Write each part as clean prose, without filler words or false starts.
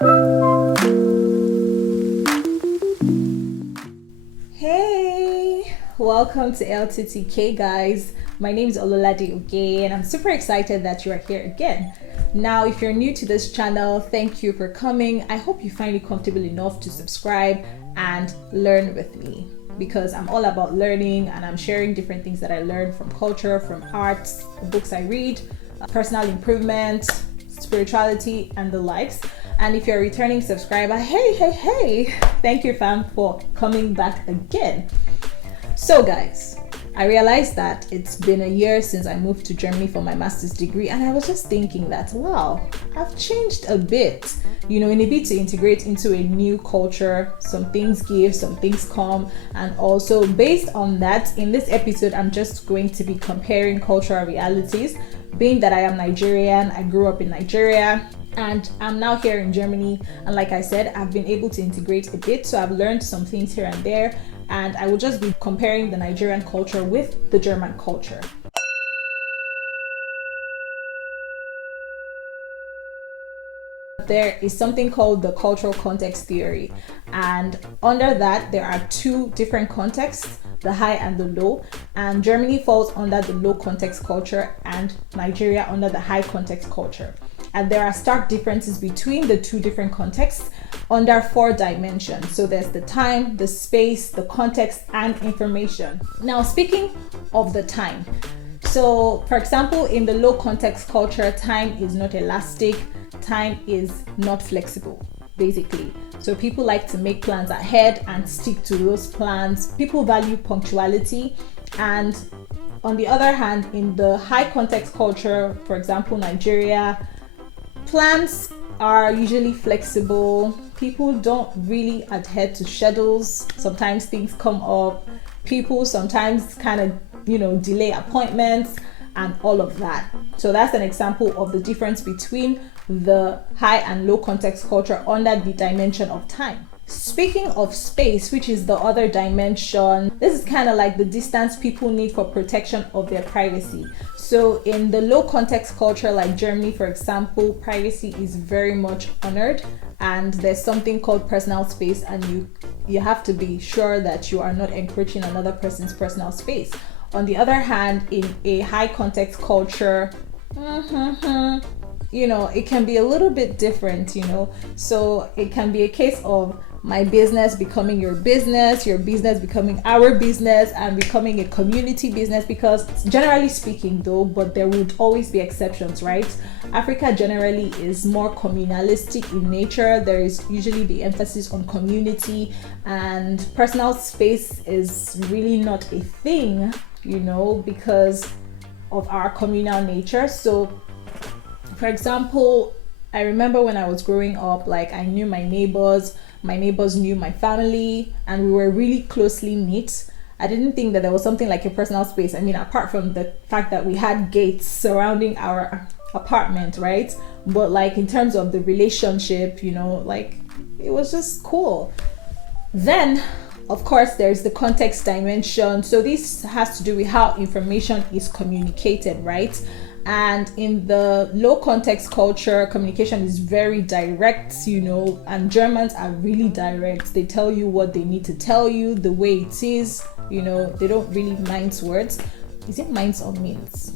Hey, welcome to LTTK guys. My name is Ololade Oge and I'm super excited that you are here again. Now, if you're new to this channel, thank you for coming. I hope you find it comfortable enough to subscribe and learn with me, because I'm all about learning and I'm sharing different things that I learned from culture, from arts, the books I read, personal improvement, spirituality, and the likes. And if you're a returning subscriber, hey, thank you fam for coming back again. So guys, I realized that it's been a year since I moved to Germany for my master's degree, and I was just thinking that, wow, I've changed a bit, in a bit to integrate into a new culture. Some things give, some things come, and also based on that, in this episode, I'm just going to be comparing cultural realities. Being that I am Nigerian, I grew up in Nigeria, and I'm now here in Germany, and like I said, I've been able to integrate a bit, so I've learned some things here and there, and I will just be comparing the Nigerian culture with the German culture. There is something called the cultural context theory, and under that there are two different contexts, the high and the low, and Germany falls under the low context culture and Nigeria under the high context culture. And there are stark differences between the two different contexts under 4 dimensions. So there's the time, the space, the context, and information. Now, speaking of the time, so for example, in the low context culture, time is not elastic, time is not flexible, basically. So people like to make plans ahead and stick to those plans. People value punctuality. And on the other hand, in the high context culture, for example, Nigeria, plans are usually flexible. People don't really adhere to schedules. Sometimes things come up. People sometimes kind of, delay appointments and all of that. So that's an example of the difference between the high and low context culture under the dimension of time. Speaking of space, which is the other dimension, this is kind of like the distance people need for protection of their privacy. So in the low context culture like Germany, for example, privacy is very much honored, and there's something called personal space, and you have to be sure that you are not encroaching another person's personal space. On the other hand, in a high context culture, it can be a little bit different, so it can be a case of my business becoming your business becoming our business, and becoming a community business, because generally speaking though, but there would always be exceptions, right? Africa generally is more communalistic in nature. There is usually the emphasis on community, and personal space is really not a thing, because of our communal nature. So for example, I remember when I was growing up, like I knew my neighbors knew my family, and we were really closely knit. I didn't think that there was something like a personal space. I mean, apart from the fact that we had gates surrounding our apartment, right? But like in terms of the relationship, like it was just cool. Then, of course, there's the context dimension. So this has to do with how information is communicated, right? And in the low context culture, communication is very direct, and Germans are really direct. They tell you what they need to tell you, the way it is, they don't really mince words. Is it mince or mince?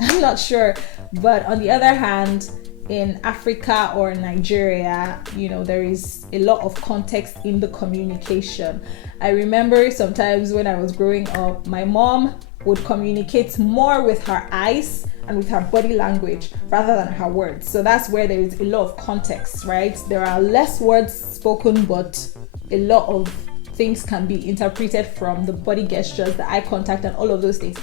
I'm not sure. But on the other hand, in Africa or Nigeria, there is a lot of context in the communication. I remember sometimes when I was growing up, my mom would communicate more with her eyes and with her body language rather than her words. So that's where there is a lot of context, right? There are less words spoken, but a lot of things can be interpreted from the body gestures, the eye contact, and all of those things.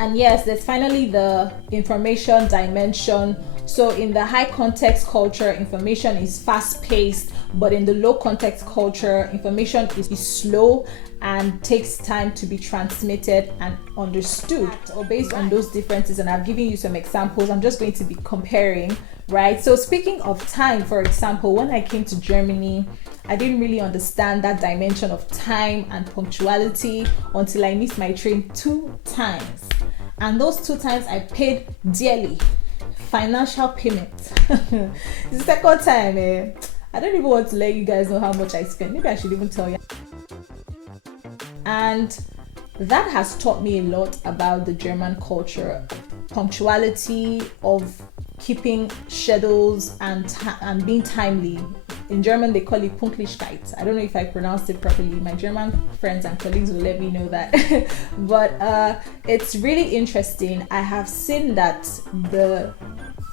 And yes, there's finally the information dimension. So in the high context culture, information is fast paced, but in the low context culture, information is slow and takes time to be transmitted and understood. Or based on those differences, and I've given you some examples, I'm just going to be comparing, right? So speaking of time, for example, when I came to Germany, I didn't really understand that dimension of time and punctuality until I missed my train 2 times. And those 2 times I paid dearly. financial payment. It's the second time. I don't even want to let you guys know how much I spend. Maybe I should even tell you. And that has taught me a lot about the German culture, punctuality, of keeping schedules and being timely. In German, they call it Pünktlichkeit. I don't know if I pronounced it properly. My German friends and colleagues will let me know that. But it's really interesting. I have seen that the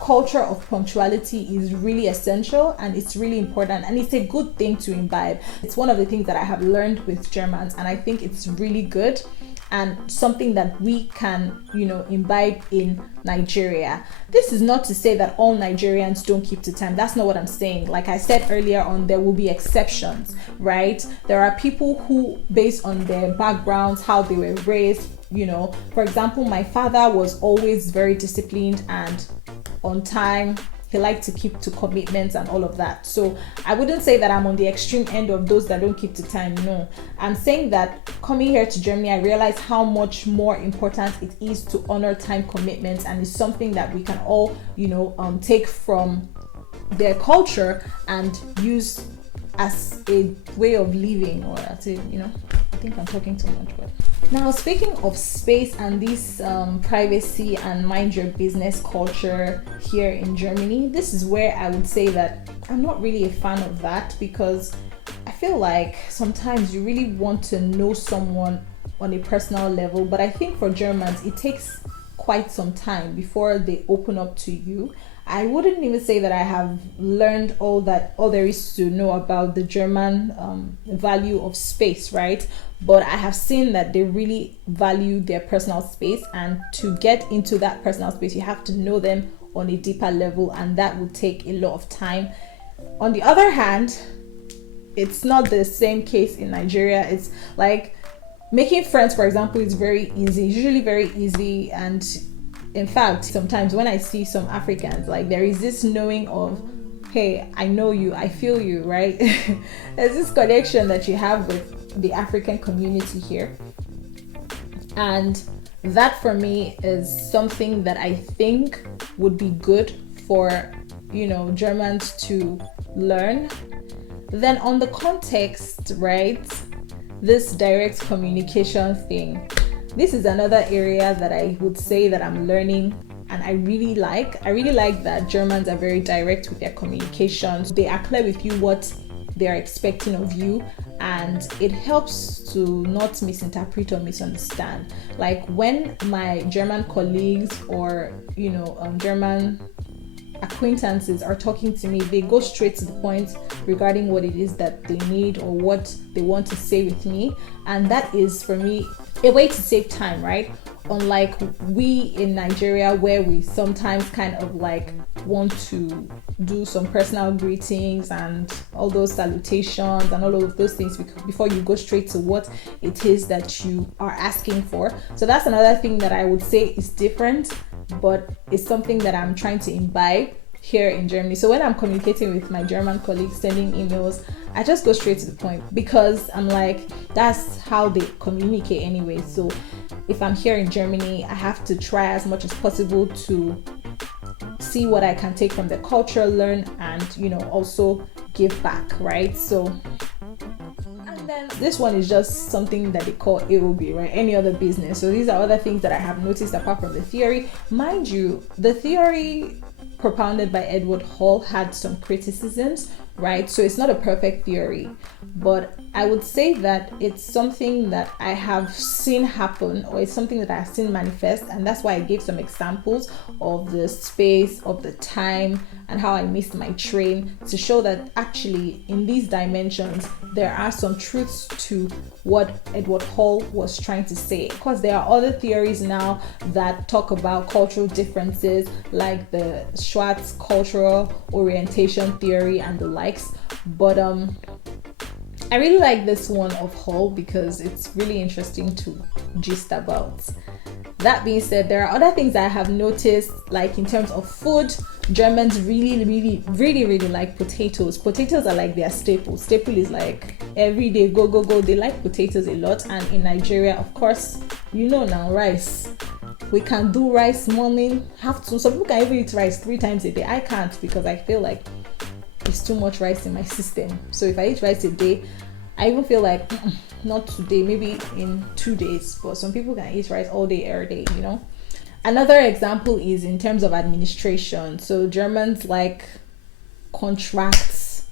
culture of punctuality is really essential, and it's really important, and it's a good thing to imbibe. It's one of the things that I have learned with Germans, and I think it's really good and something that we can, imbibe in Nigeria. This is not to say that all Nigerians don't keep to time. That's not what I'm saying. Like I said earlier on, there will be exceptions, right? There are people who, based on their backgrounds, how they were raised, for example, my father was always very disciplined and on time. He liked to keep to commitments and all of that. So I wouldn't say that I'm on the extreme end of those that don't keep to time. No, I'm saying that coming here to Germany, I realized how much more important it is to honor time commitments, and it's something that we can all, take from their culture and use as a way of living, or as a, I think I'm talking too much. But now, speaking of space and this privacy and mind your business culture here in Germany, this is where I would say that I'm not really a fan of that, because I feel like sometimes you really want to know someone on a personal level, but I think for Germans it takes quite some time before they open up to you. I wouldn't even say that I have learned all there is to know about the German value of space, right? But I have seen that they really value their personal space, and to get into that personal space, you have to know them on a deeper level, and that would take a lot of time. On the other hand, it's not the same case in Nigeria. It's like making friends, for example, is very easy, usually very easy. And in fact, sometimes when I see some Africans, like there is this knowing of, hey, I know you, I feel you, right? There's this connection that you have with the African community here. And that for me is something that I think would be good for, Germans to learn. Then on the context, right? This direct communication thing. This is another area that I would say that I'm learning, and I really like that Germans are very direct with their communications. They are clear with you what they're expecting of you, and it helps to not misinterpret or misunderstand. Like when my German colleagues or German acquaintances are talking to me, they go straight to the point regarding what it is that they need or what they want to say with me, and that is for me a way to save time, right? Unlike we in Nigeria, where we sometimes kind of like want to do some personal greetings and all those salutations and all of those things before you go straight to what it is that you are asking for. So that's another thing that I would say is different, but it's something that I'm trying to imbibe here in Germany. So when I'm communicating with my German colleagues, sending emails, I just go straight to the point, because I'm like, that's how they communicate anyway. So if I'm here in Germany, I have to try as much as possible to see what I can take from the culture, learn, and also give back, right? So, and then this one is just something that they call AOB, right? Any other business. So these are other things that I have noticed apart from the theory. Mind you, the theory propounded by Edward Hall had some criticisms, right? So it's not a perfect theory, but I would say that it's something that I have seen happen, or it's something that I've seen manifest, and that's why I gave some examples of the space, of the time, and how I missed my train, to show that actually in these dimensions there are some truths to what Edward Hall was trying to say. Of course, there are other theories now that talk about cultural differences, like the Schwartz cultural orientation theory and the likes, but I really like this one of Hall because it's really interesting to gist about. That being said, there are other things that I have noticed, like in terms of food. Germans really like potatoes. Potatoes are like their staple. Staple is like every day, go. They like potatoes a lot. And in Nigeria, of course, now rice. We can do rice morning, have to. Some people can even eat rice 3 times a day. I can't because I feel like it's too much rice in my system. So if I eat rice a day, I even feel like not today, maybe in 2 days. But some people can eat rice all day, every day, you know. Another example is in terms of administration. So Germans like contracts,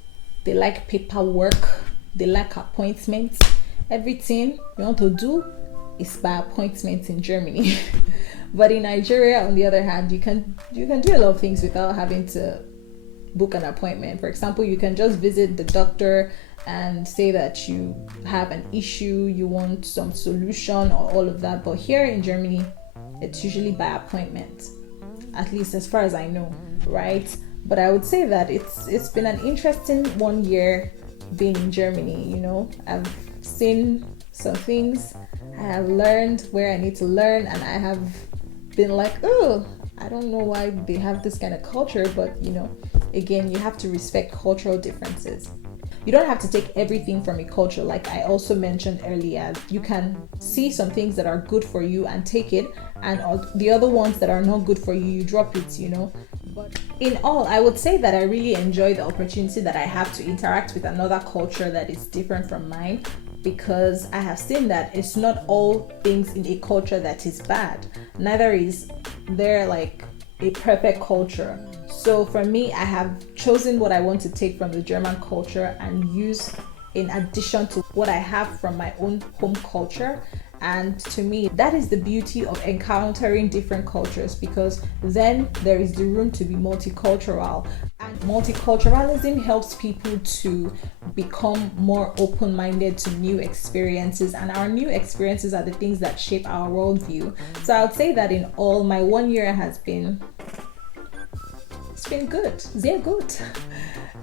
they like paperwork, they like appointments. Everything you want to do is by appointment in Germany. But in Nigeria, on the other hand, you can do a lot of things without having to book an appointment. For example, you can just visit the doctor and say that you have an issue, you want some solution or all of that. But here in Germany, it's usually by appointment, at least as far as I know, right? But I would say that it's been an interesting 1 year being in Germany. You know, I've seen some things, I have learned where I need to learn, and I have been like, oh, I don't know why they have this kind of culture. But you know, again, you have to respect cultural differences. You don't have to take everything from a culture. Like I also mentioned earlier, you can see some things that are good for you and take it, and the other ones that are not good for you, you drop it, you know. But in all, I would say that I really enjoy the opportunity that I have to interact with another culture that is different from mine, because I have seen that it's not all things in a culture that is bad. Neither is there like a perfect culture. So for me, I have chosen what I want to take from the German culture and use in addition to what I have from my own home culture. And to me, that is the beauty of encountering different cultures, because then there is the room to be multicultural. And multiculturalism helps people to become more open-minded to new experiences, and our new experiences are the things that shape our worldview. So I would say that in all, my 1 year has been good. Sehr gut.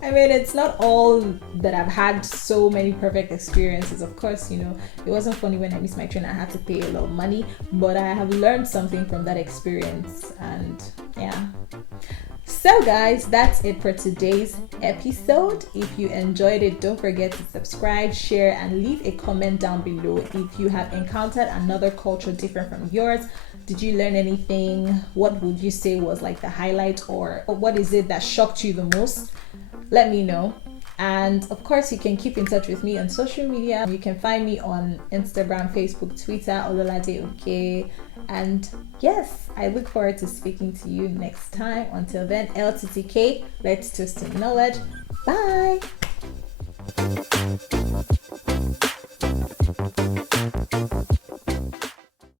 I mean, it's not all that I've had so many perfect experiences. Of course, you know, it wasn't funny when I missed my train. I had to pay a lot of money, but I have learned something from that experience. And yeah. So guys, that's it for today's episode. If you enjoyed it, don't forget to subscribe, share, and leave a comment down below if you have encountered another culture different from yours. Did you learn anything? What would you say was like the highlight, or what is it that shocked you the most? Let me know. And of course, you can keep in touch with me on social media. You can find me on Instagram, Facebook, Twitter, Ololade. And yes, I look forward to speaking to you next time. Until then, LTTK, let's toast in knowledge. Bye.